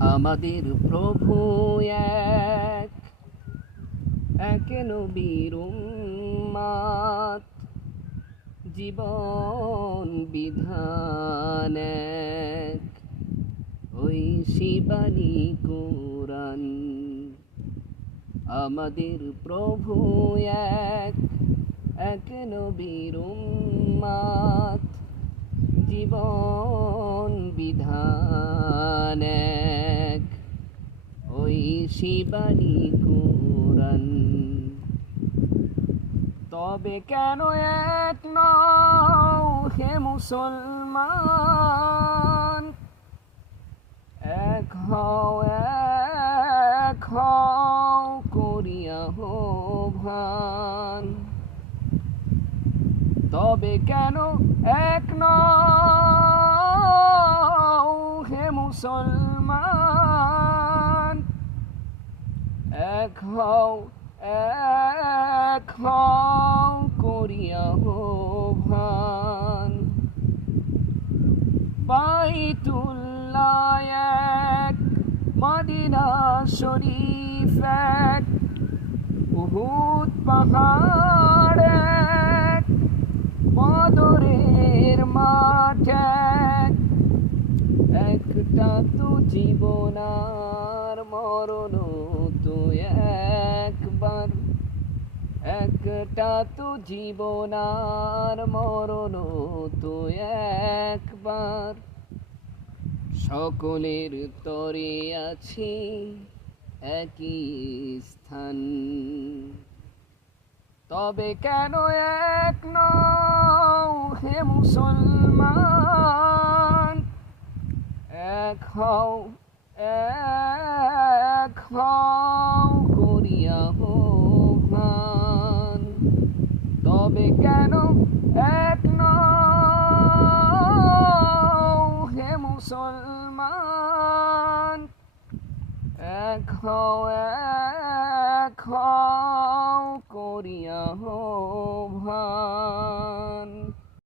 আমাদের প্রভু এক, এক নবীর উম্মাত, জীবন বিধান এক, ওই শিবানী কুরআন। আমাদের প্রভু এক, এক নবীর উম্মাত, জীবন বিধান এক, ওই শিবানী কুরআন। তবে কেন এক নও হে মুসলমান, এক হও করিয়া আহ্বান। তবে কেন এক নও হে মুসলমান, এক হও করিয়া আহ্বান। বাইতুল্লাহ এক, মদিনা শরীফ এক, উহুদ পাহাড় এক, বদরের মাঠ এক, একটা তো জীবন আর মরণ তো একবার, একটা তো জীবন আর মরণ তো একবার। সকলের তরে আছি একই স্থান, তবে কেন এক নও হে মুসলমান, এক হও করিয়া আহ্বান। তবে কেন এক নও হে মুসলমান, এক হও করিয়া আহ্বান।